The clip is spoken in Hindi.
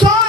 100